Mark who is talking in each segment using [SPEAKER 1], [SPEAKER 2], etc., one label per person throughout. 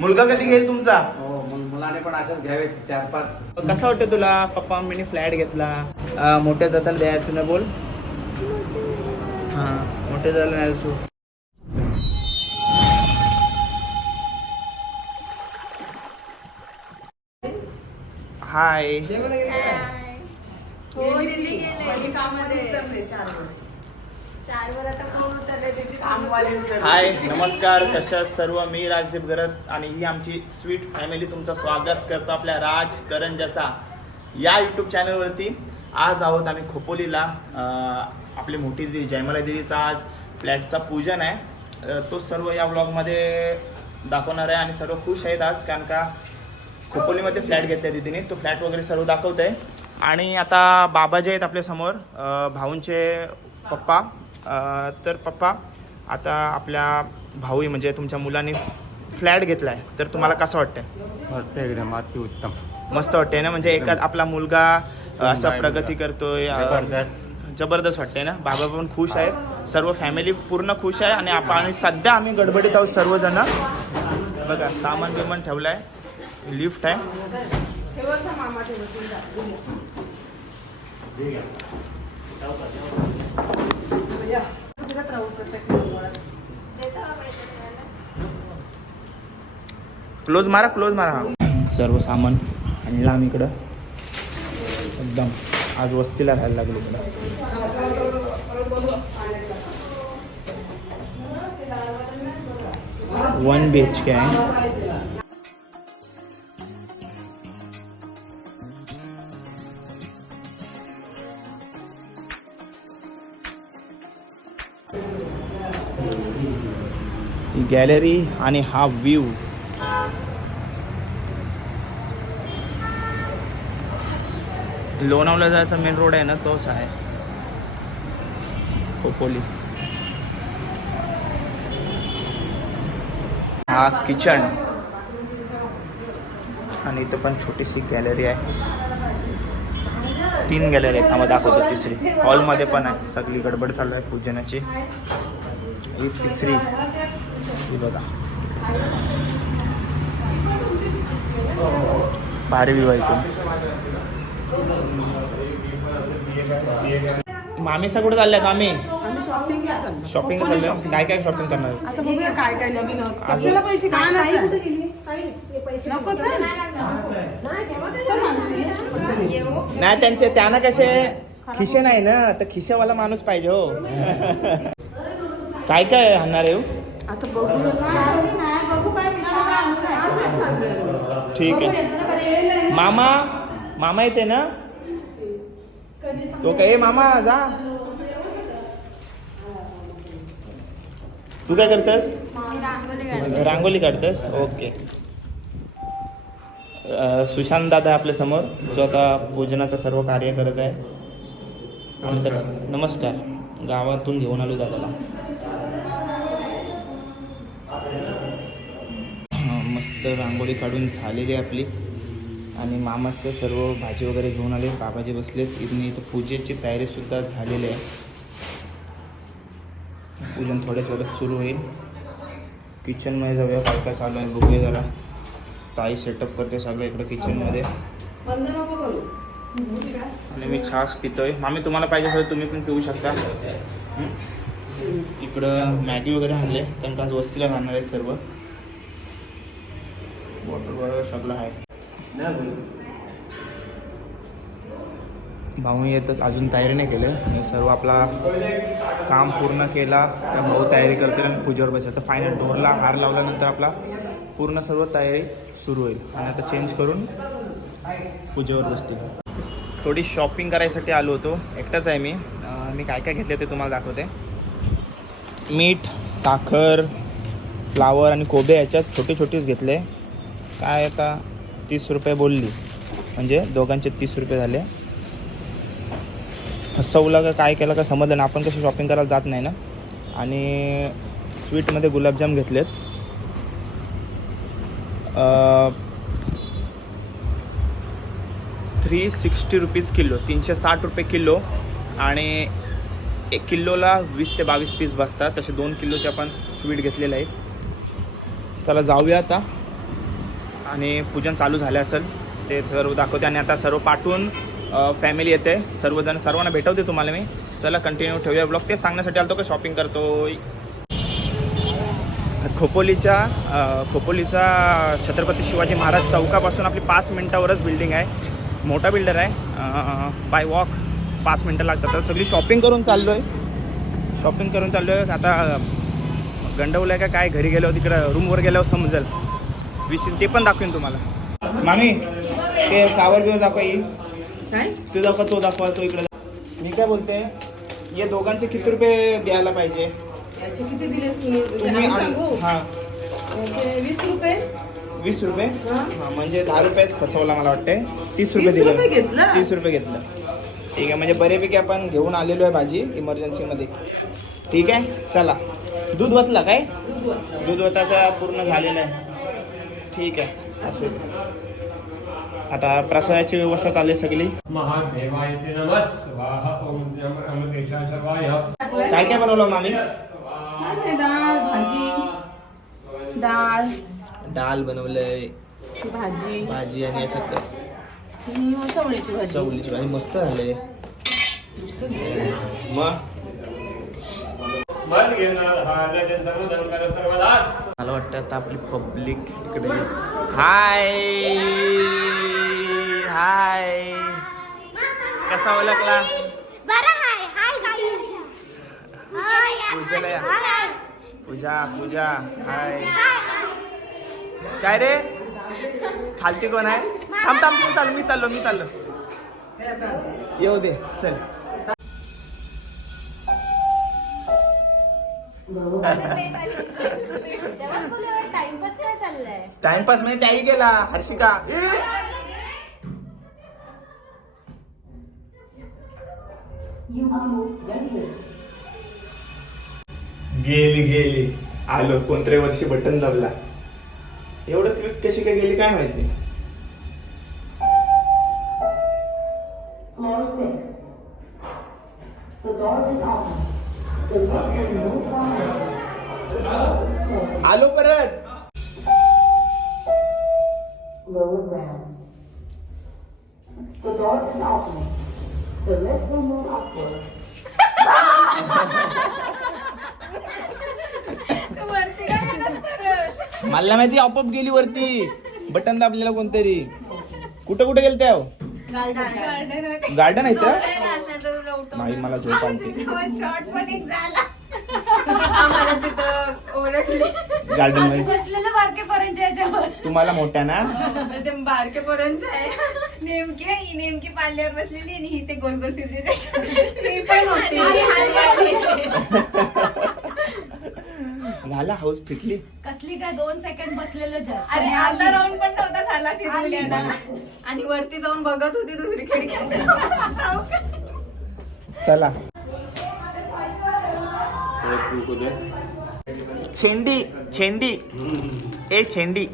[SPEAKER 1] मुलगा कधी घेईल तुमचा?
[SPEAKER 2] हो मुलाने पण अशाच घ्यावेत चार पाच.
[SPEAKER 1] कसं वाटतं तुला? पप्पा मम्मीने फ्लॅट घेतला. मोठ्या दादाला द्यायचं ना बोल? हा मोठ्या दादाला न्यायचो. हाय
[SPEAKER 3] हो दिदी गेले कामामध्ये चार वर आता कोण उतरले दिदी
[SPEAKER 1] हाय नमस्कार. कशा सर्व? मी राजदीप गरत आणि ही आमची स्वीट फॅमिली तुमचं स्वागत करतो आपल्या राज करंजाचा या यूट्यूब चॅनलवरती आज आहोत आम्ही खोपोलीला. आपली मोठी दिदी जयमला दिदीचा आज फ्लॅटचा पूजन आहे. तो सर्व या व्लॉगमध्ये दाखवणार आहे आणि सर्व खुश आहेत आज कारण का खोपोलीमध्ये फ्लॅट घेतल्या दिदीने. तो फ्लॅट वगैरे सर्व दाखवत आहे आणि आता बाबा जे आहेत आपल्यासमोर भाऊंचे पप्पा तर पप्पा आता आपल्या भाऊ म्हणजे तुमच्या मुलांनी फ्लॅट घेतला आहे तर तुम्हाला कसं वाटतंय?
[SPEAKER 2] मस्त एकदम अति उत्तम.
[SPEAKER 1] मस्त वाटतंय ना? म्हणजे एका आपला मुलगा अं, अशा प्रगती करतोय
[SPEAKER 2] जबरदस्त.
[SPEAKER 1] वाटते ना? बाबा पण खुश आहेत. सर्व फॅमिली पूर्ण खुश आहे आणि आपण सध्या आम्ही गडबडीत आहोत सर्वजण. बघा सामान बिमान ठेवलाय. लिफ्ट आहे. क्लोज मारा क्लोज मारा. हा सर्व सामान आणलं आम्ही इकडं. एकदम आज वस्तीला राहायला लागलो इकडं. वन बी एच के आहे. गॅलरी आणि हा व्ह्यू. लोणावला जायचा मेन रोड आहे ना तोच आहे. खोपोली. हा किचन. आणि इथं पण छोटीशी गॅलरी आहे. तीन गॅलरी आहेत आम्हाला दाखवतो तिसरी. हॉलमध्ये पण आहे. सगळी गडबड चालू आहे पूजनाची. ही तिसरी. ही बघा भारी विवाह इथून. मामीचा कुठे चालल्या मामी?
[SPEAKER 4] आम्ही
[SPEAKER 1] शॉपिंग काय काय शॉपिंग करणार?
[SPEAKER 4] आता बघूया काय काय नवीन होतं.
[SPEAKER 1] अजून-
[SPEAKER 4] कशाला पैसे काय नाही
[SPEAKER 1] त्यांचे त्यांना कसे खिशे नाही ना तर खिशेवाला माणूस पाहिजे हो. काय काय आणणार आहे हो?
[SPEAKER 4] आता बघूया
[SPEAKER 1] ठीक आहे. मामा मामा येते ना? तो काय मामा जा. तू काय करतस? रांगोली काढतस? ओके. सुशांत दादा आपल्यासमोर जो आता पूजनाचं सर्व कार्य करत आहे. आमचं नमस्कार. गावातून घेऊन आलो दादाला. रांगोळी काढून झालेली आहे आपली. आणि मामाचं सर्व भाजी वगैरे घेऊन आले. बाबाजी बसलेत. इथून इथं पूजेची तयारीसुद्धा झालेली आहे. पूजन थोड्या थोडं सुरू होईल. किचनमध्ये जाऊया. काय काय चालू आहे बघूया जरा. ताई सेटअप करते सगळं इकडं किचनमध्ये. आणि मी छास पितोय. मामी तुम्हाला पाहिजे असेल तुम्ही पण पिऊ शकता. इकडं मॅगी वगैरे आणले. कारण का आज वस्तीला राहणार आहेत सर्व. वगैरे सगळं आहे भाऊ येतात अजून तयारी नाही केलं. सर्व आपला काम पूर्ण केला. तर भाऊ तयारी करतील आणि पूजेवर बसेल. तर फायनल डोरला हार लावल्यानंतर आपला पूर्ण सर्व तयारी सुरू होईल. आणि आता चेंज करून पूजेवर बसतील. थोडी शॉपिंग करायसाठी आलो होतो. एकटाच आहे मी. मी काय काय घेतले ते तुम्हाला दाखवते. मीठ साखर फ्लावर आणि कोबे याच्यात छोटे छोटेच घेतले. काय आता तीस रुपये बोलली. म्हणजे दोघांचे तीस रुपये झाले. फसवलं का काय केलं का समजलं ना आपण कसं शॉपिंग करायला जात नाही ना. आणि स्वीटमध्ये गुलाबजाम घेतलेत. थ्री सिक्स्टी रुपीज किलो तीनशे साठ रुपये किलो आणि एक किलोला वीस ते बावीस पीस बसतात. तसे दोन किलोचे आपण स्वीट घेतलेले आहेत. चला जाऊया आता. आणि पूजन चालू झालं असेल ते सर्व दाखवते आणि आता सर्व पाठवून फॅमिली येते. सर्वजण सर्वांना भेटवते तुम्हाला मी. चला कंटिन्यू ठेवूया ब्लॉग तेच सांगण्यासाठी आलो का शॉपिंग करतो. खोपोलीच्या खोपोलीचा छत्रपती शिवाजी महाराज चौकापासून आपली पाच मिनटावरच बिल्डिंग आहे. मोठा बिल्डर आहे. बाय वॉक पाच मिनटं लागतात. तर सगळी शॉपिंग करून चाललो आहे शॉपिंग करून चाललो आहे आता गंडवलं आहे का काय घरी गेलो तिकडं रूमवर गेल्यावर समजेल. विचार ते पण दाखवेन तुम्हाला. मामी ते फ्लावर घेऊन दाखवा येईल
[SPEAKER 4] काय?
[SPEAKER 1] ते दाखवा तो दाखवा तो इकडे मी काय बोलते या दोघांचे किती रुपये द्यायला पाहिजे?
[SPEAKER 4] याचे किती दिलेस तुम्ही
[SPEAKER 1] तुम्ही
[SPEAKER 4] आम्ही सांगू?
[SPEAKER 1] हां.
[SPEAKER 4] याचे वीस रुपये.
[SPEAKER 1] वीस रुपये?
[SPEAKER 4] हा.
[SPEAKER 1] हा, म्हणजे दहा रुपयेच फसवला मला वाटते तीस रुपये
[SPEAKER 4] 30
[SPEAKER 1] दिले
[SPEAKER 4] घेतलं?
[SPEAKER 1] तीस रुपये घेतलं. ठीक आहे म्हणजे बऱ्यापैकी आपण घेऊन आलेलो आहे भाजी इमर्जन्सीमध्ये ठीक आहे चला. दूध वतला काय?
[SPEAKER 4] दूध वाटलं.
[SPEAKER 1] दूध वताचा पूर्ण झालेलं आहे. ठीक आहे. असू. दे. आता प्रसादाची व्यवस्था चालू आहे सगळी. काय काय बनवलं मामी
[SPEAKER 4] डाळ भाजी. डाळ
[SPEAKER 1] डाल बनवलंय.
[SPEAKER 4] भाजी.
[SPEAKER 1] भाजी आणि याच्यात
[SPEAKER 4] चवळीची भाजी.
[SPEAKER 1] चवलीची भाजी. मस्त झाले मग?
[SPEAKER 5] मन घेणार हारले ते सर्व धनकर सर्वदास
[SPEAKER 1] मला वाटतं आता आपली पब्लिक इकडे हाय! हाय! कसा ओळखला
[SPEAKER 6] बरं हाय हाय गाईज
[SPEAKER 1] पूजेला या.
[SPEAKER 6] हाय
[SPEAKER 1] पूजा पूजा. हाय. काय रे? खालती कोण आहे? थांब थांब तू चाल मी चाललो मी चाललो. येऊ दे चल.
[SPEAKER 6] टाइमपास काय चाललाय?
[SPEAKER 1] टाइमपासमध्ये त्याही गेला हर्षिका! गेली गेली. आलो कोणत्या वर्षी बटन दाबला. एवढं क्विक कशी काय गेली काय माहिती
[SPEAKER 7] Floor six. The door is open.
[SPEAKER 1] आलो परत. मला माहिती आप गेली वरती. बटन दाबलेला कोणतरी. कुठं कुठं गेलं त्या गार्डन आहे त्या माई मला झोप आणते.
[SPEAKER 3] शॉर्ट पण एक झाला. आम्हाला तिथं ओरडले.
[SPEAKER 1] गार्डनमध्ये.
[SPEAKER 6] बसलेलं बारके पर्यंतच्या याच्यावर.
[SPEAKER 1] तुम्हाला मोठ्या ना?
[SPEAKER 3] ते बारके पोरांचं आहे. नेमके ही नेमकी पाल्यावर बसलेली आणि ही ते गोल गोल फिरली. ती पण होती.
[SPEAKER 1] झाला हाऊस फिटली?
[SPEAKER 6] कसली काय दोन सेकंड बसलेलं जास्त
[SPEAKER 3] अर्धा राऊंड पण नव्हता झाला फिरलेला. आणि वरती जाऊन बघत होती दुसरी खिडकी.
[SPEAKER 1] चला. छेंडी छेंडी ए छेंडी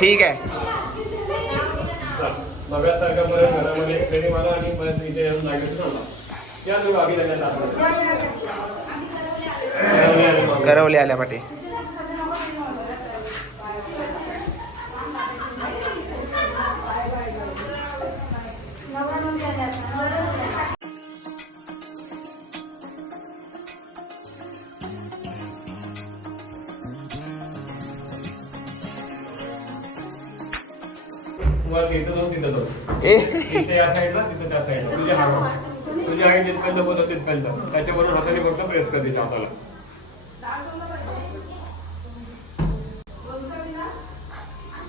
[SPEAKER 1] ठीक आहे.
[SPEAKER 5] फेरी मारा आणि परत इथे येऊन जागेत थांबा या दोघं आधी त्याच्यात दाखवा. करवली
[SPEAKER 1] आल्या पाठी.
[SPEAKER 5] वर इथं जाऊन तिथं जाऊन
[SPEAKER 1] ए.
[SPEAKER 5] इथे या साईडला तिथं त्या साईडला तुझ्या हाईट जिथपर्यंत बोलतो तिथपर्यंत त्याच्यावरून हाताने फक्त प्रेस कर तिच्या हाताला.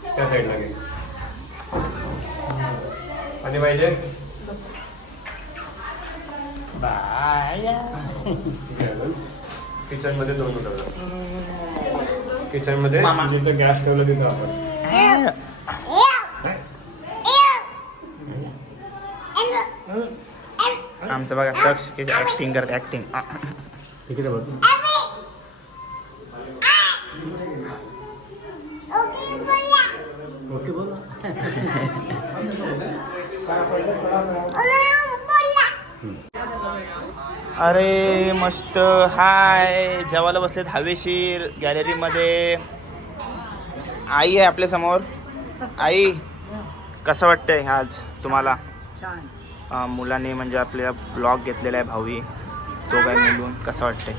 [SPEAKER 5] त्या साईडला घे. आणि पाहिजे किचनमध्ये उठवलं
[SPEAKER 1] किचनमध्ये.
[SPEAKER 5] जिथं गॅस ठेवलं तिथं आपण.
[SPEAKER 1] आमचं बघा दक्ष किती ऍक्टिंग करते ऍक्टिंग
[SPEAKER 5] इकडे बघ. ओके बोला.
[SPEAKER 1] अरे मस्त. हाय. जेवायला बसलेत हवेशीर गॅलरीमध्ये आई आहे आपल्यासमोर. आई कसं वाटतंय आज तुम्हाला? मुलांनी म्हणजे आपल्या ब्लॉग घेतलेला आहे भावी. तो काय मिळून कसं वाटतंय?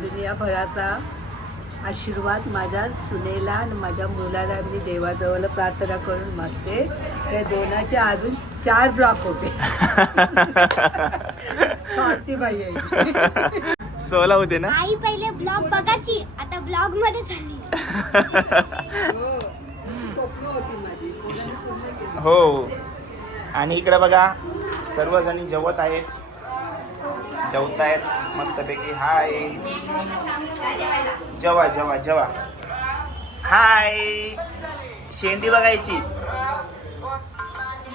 [SPEAKER 8] दुनियाभराचा आशीर्वाद माझ्या सुनेला आणि माझ्या मुलाला मी देवाजवळ प्रार्थना करून मागते. त्या दोनाचे अजून चार ब्लॉक होते.
[SPEAKER 1] सोला होते ना?
[SPEAKER 6] आई पहिले ब्लॉग बघायची. आता ब्लॉगमध्ये झाली.
[SPEAKER 1] हो. आणि इकडे बघा सर्वजणी जेवत आहेत. जेवत आहेत मस्तपैकी. हाय. जेवा जेवा जेवा. हाय. शेंडी बघायची.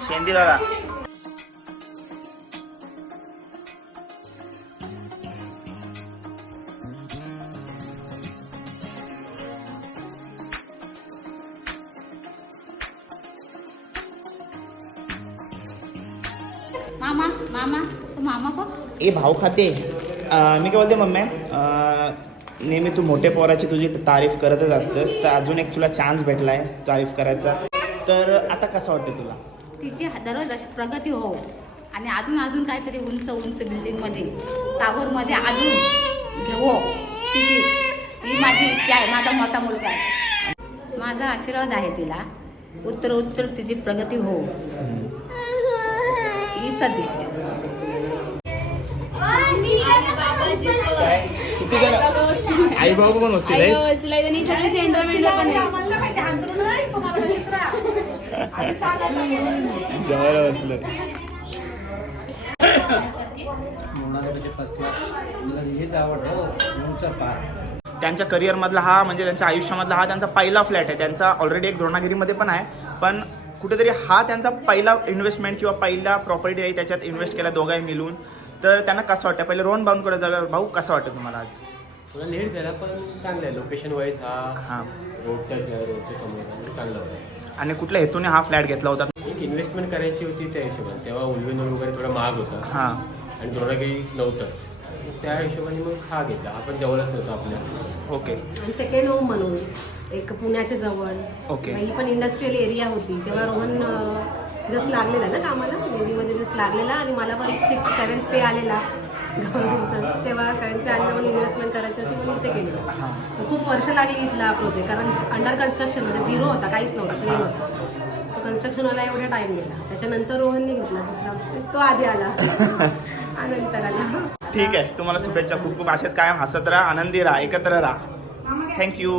[SPEAKER 1] शेंडी बघा.
[SPEAKER 6] मामा मामा तो मामा बघ
[SPEAKER 1] ए भाव खाते. अं, मी काय बोलते मम्मी? अं, नेहमी तू मोठे पोराची तुझी तारीफ करतच असतंस तर अजून एक तुला चान्स भेटलाय तारीफ करायचा. तर आता कसं वाटतं तुला?
[SPEAKER 9] तिची दररोज अशी प्रगती हो. आणि अजून अजून काहीतरी उंच उंच बिल्डिंगमध्ये टावरमध्ये अजून घेऊ तिची ही माझी इच्छा आहे माझा मोठा मुलगा आहे. माझा आशीर्वाद आहे तिला. उत्तर उत्तर तिची प्रगती हो. ही
[SPEAKER 1] आई भाऊ पण
[SPEAKER 2] हो उंच पार
[SPEAKER 1] त्यांच्या करिअरमधला हा म्हणजे त्यांच्या आयुष्यामधला हा त्यांचा पहिला फ्लॅट आहे. त्यांचा ऑलरेडी एक द्रोणागिरीमध्ये पण आहे. पण कुठेतरी हा त्यांचा पहिला इन्व्हेस्टमेंट किंवा पहिला प्रॉपर्टी आहे त्याच्यात इन्व्हेस्ट केला दोघांनी मिळून. तर त्यांना कसं वाटतं? पहिले रोहन बाऊंडकडे जागा भाऊ कसं वाटतं तुम्हाला आज?
[SPEAKER 5] थोडा लेट झाला पण चांगलं आहे. लोकेशन वाईज हा
[SPEAKER 1] हां.
[SPEAKER 5] रोडच्या रोडच्या समोर आहे. चांगलं होतं.
[SPEAKER 1] आणि कुठल्या हेतूने हा फ्लॅट घेतला होता?
[SPEAKER 5] एक इन्व्हेस्टमेंट करायची होती त्या हिशोबाने. तेव्हा उलवेनूर वगैरे थोडा महाग होता.
[SPEAKER 1] हां.
[SPEAKER 5] आणि द्रोणागिरी नव्हतंच. त्या हिशोबाने मग हा घेतला. आपण जवळच होतो आपल्या.
[SPEAKER 1] ओके.
[SPEAKER 10] आणि सेकंड होम म्हणून एक पुण्याच्या जवळ.
[SPEAKER 1] ओके.
[SPEAKER 10] ही पण इंडस्ट्रियल एरिया होती. तेव्हा रोहन जस्ट लागलेला ना कामाला? नेव्हीमध्ये जस्ट लागलेला आणि मला पण सिक्स सेवन्थ पे आलेला. गव्हर्नमेंटचा. तेव्हा सेवन्थ पे आलेला पण इन्व्हेस्टमेंट करायची होती म्हणून इथे गेलो तर खूप वर्ष लागली इथला प्रोजेक्ट कारण अंडर कन्स्ट्रक्शन म्हणजे झिरो होता काहीच नव्हता प्लेन होता तो कन्स्ट्रक्शनवाला एवढा टाईम गेला. त्याच्यानंतर रोहनने घेतला दुसरा. तो आधी आला. नंतर आला.
[SPEAKER 1] ठीक आहे. तुम्हाला शुभेच्छा. खूप खूप असेच कायम. हसत राहा आनंदी राहा एकत्र राहा. थँक्यू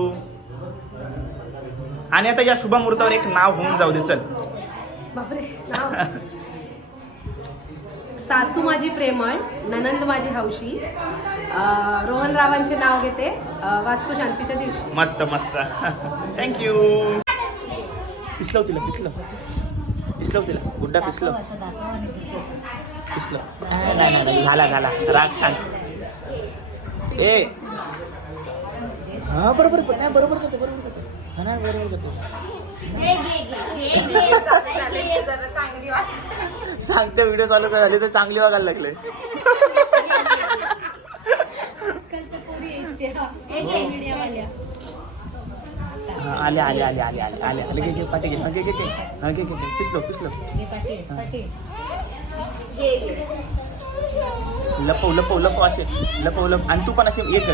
[SPEAKER 1] आणि आता या शुभ मुहूर्तावर एक नाव होऊन जाऊ दे. चल.
[SPEAKER 10] बापरे नाव. सासू माझी प्रेमळ ननंद माझी हौशी. रोहन रावांचे नाव घेते. अं, वास्तुशांतीच्या दिवशी.
[SPEAKER 1] मस्त मस्त. थँक्यू पिसलव तिला पिसलव. पिसलव तिला. गुड्डा पिसलव. पिसलव नाही नाही नाही घाला घाला राग सांग. ए. हा बरोबर नाही बरोबर करते बरोबर करते. हा नाही बरोबर करते. सांगते व्हिडिओ चालू काय झाले तर चांगली वागायला लागले. आले आले आले आले आले आले. आले घे घे पाठी घे. घे घे घे. घे घे घे. पिसलो पिसलो. लपव लपव लपव असे. लपव लप आणि तू पण असे येत कर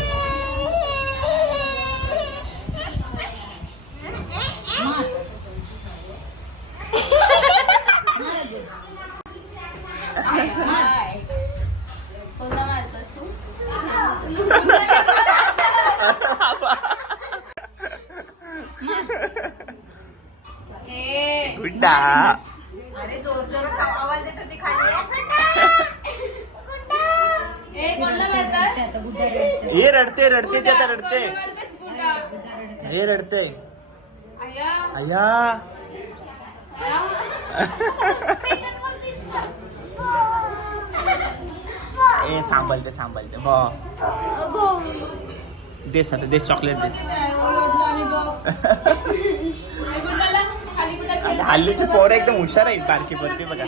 [SPEAKER 1] गुड्डा
[SPEAKER 3] अरे जोर जोरात आवाज येत होती खाली
[SPEAKER 1] हे रडते रडते ते आता रडते हे रडते अय्या ए सांभाळते सांभाळते. हो. दे सर दे चॉकलेट दे. हल्लीची पोरं एकदम हुशार आहेत बारकी पडते बघा.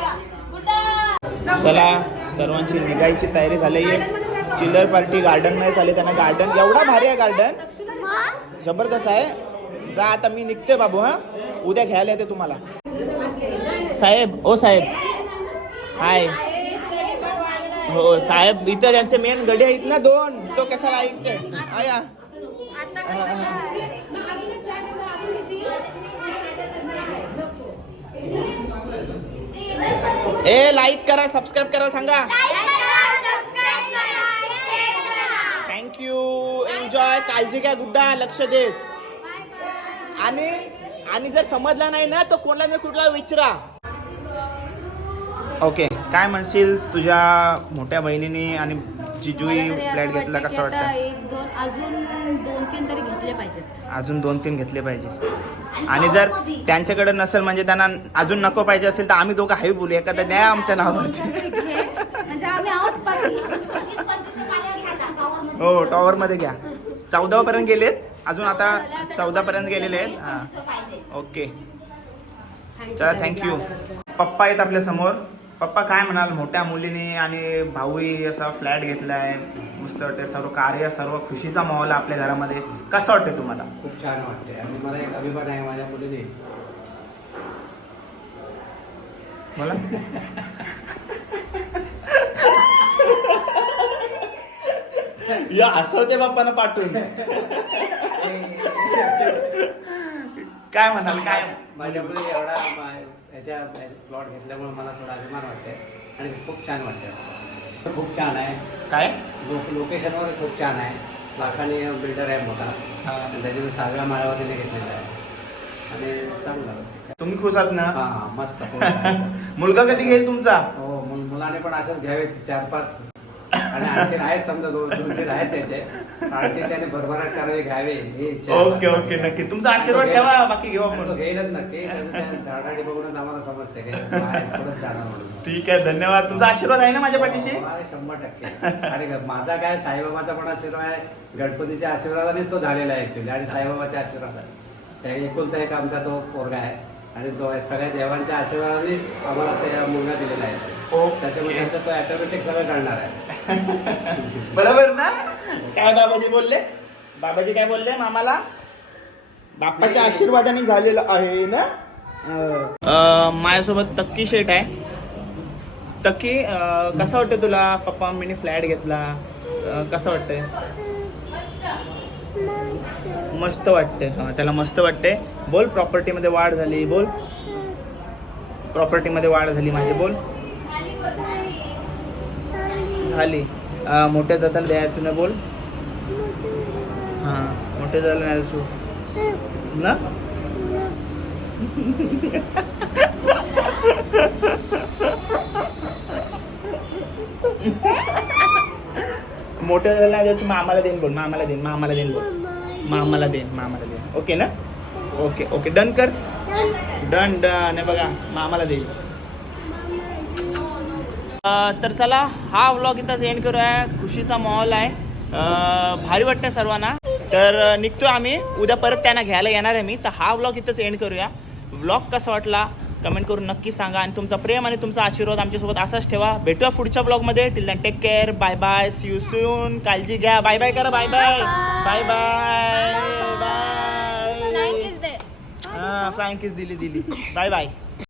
[SPEAKER 1] चला सर्वांची निघायची तयारी झाली आहे. चिल्लर पार्टी गार्डनमध्ये झाली त्यांना गार्डन एवढा भारी आहे गार्डन जबरदस्त आहे. जा आता मी निघते बाबू हा. उद्या घ्यायला येते तुम्हाला. साहेब ओ साहेब. हाय हो साहेब इथं त्यांचे मेन गडी आहेत ना दोन तो कशाला ऐकते आया. ए लाईक करा सबस्क्राईब करा सांगा. थँक्यू एन्जॉय काळजी घ्या गुड्डा. लक्ष देस. आणि आणि जर समजला नाही ना तर कोणाला ना कुठला विचारा. ओके काय म्हणशील तुझ्या मोठ्या बहिणीने आणि जिजूही फ्लॅट घेतला कसं वाटतं
[SPEAKER 10] एक दोन अजून दोन तीन तरी घेतले पाहिजेत.
[SPEAKER 1] अजून दोन तीन घेतले पाहिजे. आणि जर त्यांच्याकडे नसेल म्हणजे त्यांना अजून नको पाहिजे असेल तर आम्ही दोघं हाही बोलू. एखादा द्या आमच्या नावावरती.
[SPEAKER 10] म्हणजे आम्ही आहोत पाठी
[SPEAKER 1] हो टॉवर मध्ये घ्या चौदा पर्यंत गेलेत. अजून आता चौदा पर्यंत गेलेले आहेत. हा. ओके. चला थँक्यू पप्पा आहेत आपल्यासमोर. पप्पा काय म्हणाल मोठ्या मुलीने आणि भाऊही असा फ्लॅट घेतलाय मस्त वाटते सर्व कार्य सर्व खुशीचा माहोल आहे आपल्या घरामध्ये. कसं वाटते तुम्हाला?
[SPEAKER 2] खूप छान वाटते आणि मला एक अभिमान आहे माझ्या मुलीने.
[SPEAKER 1] मला? या हसवते बाप्पानं पाठवून. काय म्हणाल काय?
[SPEAKER 2] माझ्या मुली एवढा मा- याच्या प्लॉट घेतल्यामुळे मला थोडा अभिमान वाटते आणि खूप छान वाटते खूप छान आहे.
[SPEAKER 1] काय?
[SPEAKER 2] लो- लोकेशन वगैरे खूप छान आहे. लाखाने बिल्डर आहे मोठा. त्याच्यामुळे सहाव्या माळ्यावर त्याने घेतलेला आहे. आणि चांगलं.
[SPEAKER 1] तुम्ही खुश आहात ना?
[SPEAKER 2] हा मस्त.
[SPEAKER 1] मुलगा कधी घेईल तुमचा?
[SPEAKER 2] हो मुल- मुलाने पण असंच घ्यावे चार पाच आणि आणखी आहेत समजा दोन तीन आहेत त्याचे. आणखी त्याने भरभराट करावे घ्यावे ही इच्छा आहे.
[SPEAKER 1] ओके ओके नक्की. तुमचा आशीर्वाद ठेवा बाकी घेऊ
[SPEAKER 2] आणि तो
[SPEAKER 1] आपण
[SPEAKER 2] घेईलच नक्की. त्याचं त्या धाडाडी बघूनच आम्हाला समजते की तो आहे, पुढंच जाणार म्हणून.
[SPEAKER 1] ठीक आहे धन्यवाद. तुमचा आशीर्वाद आहे ना माझ्या पाठीशी?
[SPEAKER 2] हो, शंभर टक्के. आणि माझा काय साईबाबाचा पण आशीर्वाद आहे. गणपतीच्या आशीर्वादानेच तो झालेला आहे ऍक्च्युली आणि साईबाबाच्या आशीर्वाद त्या एकुलता एक आमचा तो पोरगा आहे. आणि तो सगळ्या देवांच्या आशीर्वादाने आम्हाला ते मुलगा दिलेला आहे.
[SPEAKER 1] ओके.
[SPEAKER 2] त्याच्यामुळे त्याचं तो ऑटोमॅटिक सगळं करणार आहे.
[SPEAKER 1] बरोबर ना? काय बाबाजी बोलले? बाबाजी काय बोलले मामाला? बाप्पाच्या आशीर्वादाने झालेलं आहे ना? माझ्यासोबत तक्की शेट आहे. तक्की कसं वाटतं तुला? पप्पा मम्मीने फ्लॅट घेतला. कसं वाटतंय? मस्त वाटते हा त्याला मस्त वाटते बोल प्रॉपर्टीमध्ये वाढ झाली. बोल. प्रॉपर्टीमध्ये वाढ झाली माझी. बोल. झाली. मोठ्या दादाला द्यायचं ना बोल. हां मोठ्या दादाला द्यायचं ना? मोठ्या दादाला द्यायचं मामाला देईन बोल मामाला देईन मामाला देईन बोल. मामाला देईन मामाला देईन. ओके ना? Okay okay. डन कर. डन. डन बघा मामाला देईल. तर चला हा व्लॉग इथंच एंड करूया. खुशीचा माहोल आहे. भारी वाटतं सर्वांना. तर निघतोय आम्ही. उद्या परत त्यांना घ्यायला येणार आहे मी. तर हा व्लॉग इथंच एंड करूया. व्लॉग कसा वाटला? कमेंट करून नक्की सांगा. आणि तुमचा प्रेम आणि तुमचा आशीर्वाद आमच्यासोबत असाच ठेवा. भेटूया पुढच्या ब्लॉगमध्ये till then take care bye bye see you soon काळजी घ्या. बाय बाय करा. Bye bye bye bye bye frankies दिली दिली. Bye bye